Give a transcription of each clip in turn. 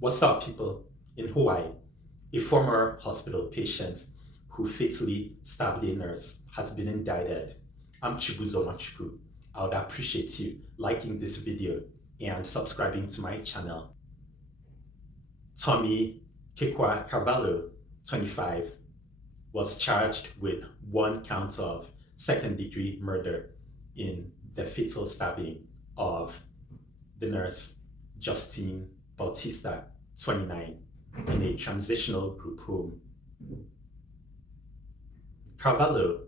What's up, people? In Hawaii, a former hospital patient who fatally stabbed a nurse has been indicted. I'm Chibuzo Machuku. I would appreciate you liking this video and subscribing to my channel. Tommy Kekwa Carvalho, 25, was charged with one count of second-degree murder in the fatal stabbing of the nurse Justine Bautista, 29, in a transitional group home. Carvalho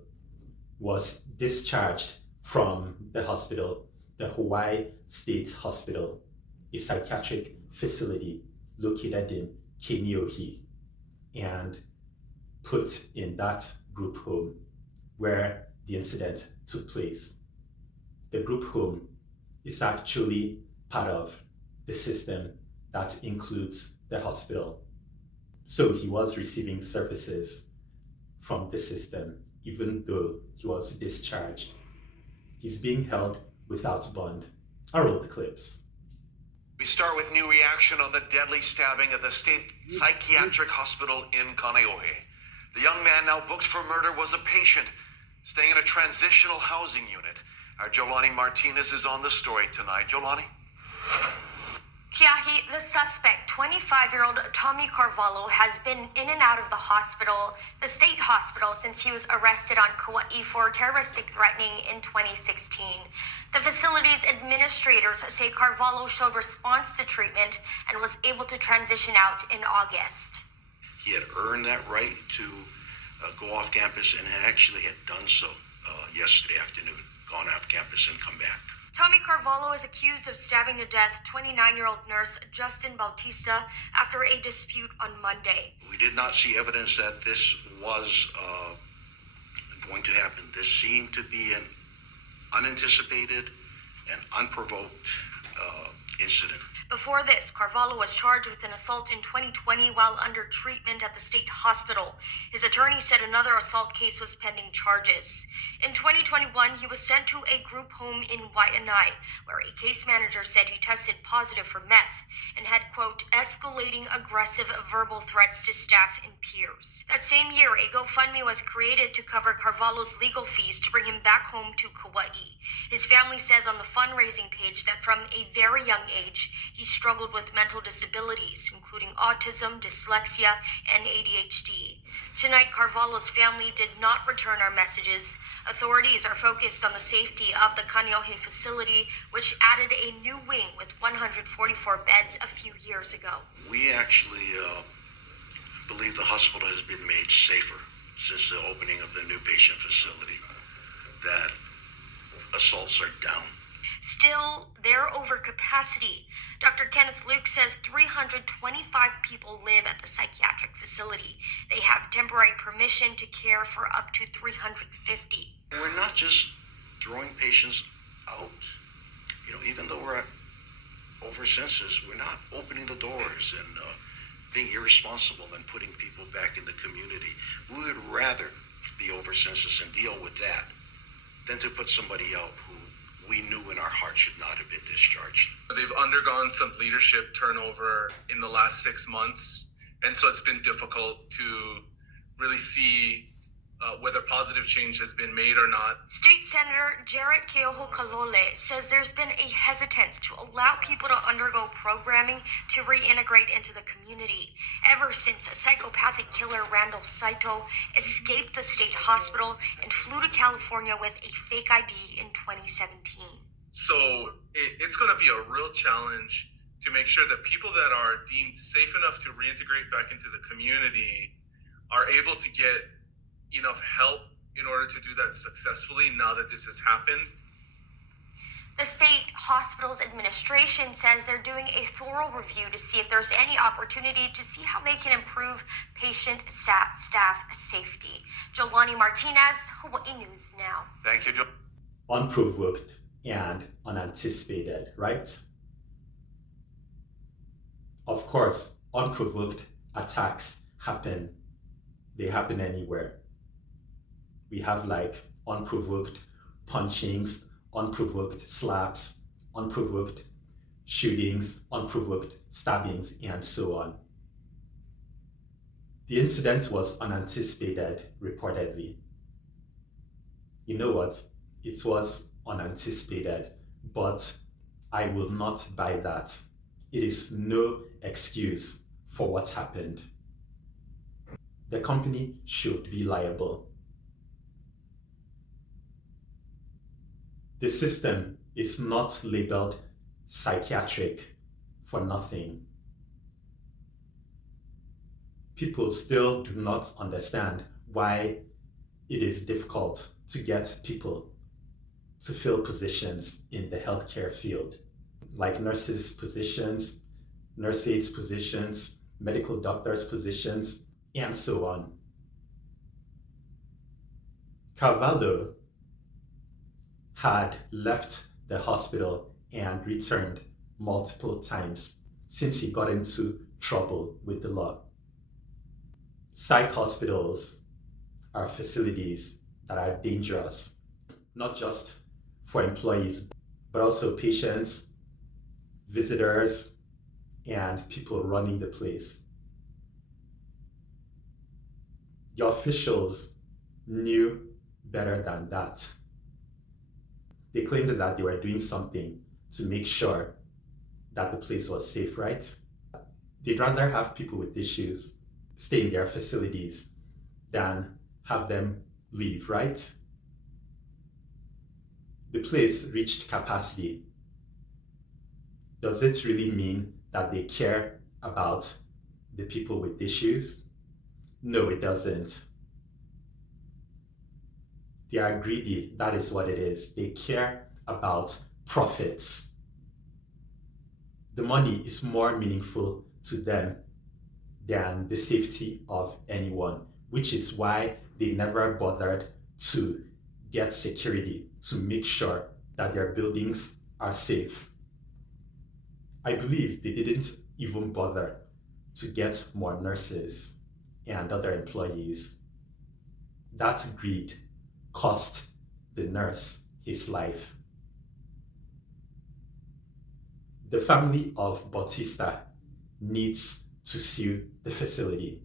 was discharged from the hospital, the Hawaii State Hospital, a psychiatric facility located in Kaneohe, and put in that group home where the incident took place. The group home is actually part of the system that includes the hospital. So he was receiving services from the system, even though he was discharged. He's being held without bond. I roll the clips. We start with new reaction on the deadly stabbing at the State Psychiatric Hospital in Kaneohe. The young man now booked for murder was a patient staying in a transitional housing unit. Our Jolani Martinez is on the story tonight. Jolani? Kiahi, the suspect, 25-year-old Tommy Carvalho, has been in and out of the hospital, the state hospital, since he was arrested on Kauai for terroristic threatening in 2016. The facility's administrators say Carvalho showed response to treatment and was able to transition out in August. He had earned that right to go off campus and actually had done so yesterday afternoon, gone off campus and come back. Tommy Carvalho is accused of stabbing to death 29-year-old nurse Justine Bautista after a dispute on Monday. We did not see evidence that this was going to happen. This seemed to be an unanticipated and unprovoked incident. Before this, Carvalho was charged with an assault in 2020 while under treatment at the state hospital. His attorney said another assault case was pending charges. In 2021, he was sent to a group home in Waianae, where a case manager said he tested positive for meth and had, quote, escalating aggressive verbal threats to staff and peers. That same year, a GoFundMe was created to cover Carvalho's legal fees to bring him back home to Kauai. His family says on the fundraising page that from a very young age, he struggled with mental disabilities, including autism, dyslexia, and ADHD. Tonight, Carvalho's family did not return our messages. Authorities are focused on the safety of the Kaneohe facility, which added a new wing with 144 beds a few years ago. We actually believe the hospital has been made safer since the opening of the new patient facility, that assaults are down. Still, they're over capacity. Dr. Kenneth Luke says 325 people live at the psychiatric facility. They have temporary permission to care for up to 350. We're not just throwing patients out. Even though we're at over census, we're not opening the doors and being irresponsible and putting people back in the community. We would rather be over census and deal with that than to put somebody out who we knew in our heart should not have been discharged. They've undergone some leadership turnover in the last 6 months, and so it's been difficult to really see whether positive change has been made or not. State Senator Jarrett Keohokalole says there's been a hesitance to allow people to undergo programming to reintegrate into the community ever since psychopathic killer Randall Saito escaped the state hospital and flew to California with a fake ID in 2017. So it's going to be a real challenge to make sure that people that are deemed safe enough to reintegrate back into the community are able to get enough help in order to do that successfully now that this has happened. The state hospital's administration says they're doing a thorough review to see if there's any opportunity to see how they can improve patient staff safety. Jolani Martinez, Hawaii News Now. Thank you, Unprovoked and unanticipated, right? Of course, unprovoked attacks happen. They happen anywhere. We have like unprovoked punchings, unprovoked slaps, unprovoked shootings, unprovoked stabbings, and so on. The incident was unanticipated, reportedly. You know what? It was unanticipated, but I will not buy that. It is no excuse for what happened. The company should be liable. The system is not labeled psychiatric for nothing. People still do not understand why it is difficult to get people to fill positions in the healthcare field, like nurses' positions, nurse aides' positions, medical doctors' positions, and so on. Carvalho had left the hospital and returned multiple times since he got into trouble with the law. Psych hospitals are facilities that are dangerous, not just for employees, but also patients, visitors, and people running the place. The officials knew better than that. They claimed that they were doing something to make sure that the place was safe, right? They'd rather have people with issues stay in their facilities than have them leave, right? The place reached capacity. Does it really mean that they care about the people with issues? No, it doesn't. They are greedy, that is what it is. They care about profits. The money is more meaningful to them than the safety of anyone, which is why they never bothered to get security to make sure that their buildings are safe. I believe they didn't even bother to get more nurses and other employees. That greed cost the nurse his life. The family of Bautista needs to sue the facility.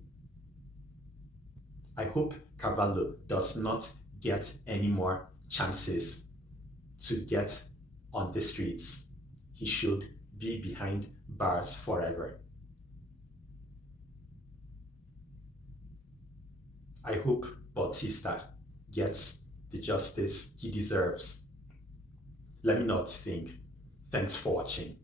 I hope Carvalho does not get any more chances to get on the streets. He should be behind bars forever. I hope Bautista gets the justice he deserves. Let me know what you think. Thanks for watching.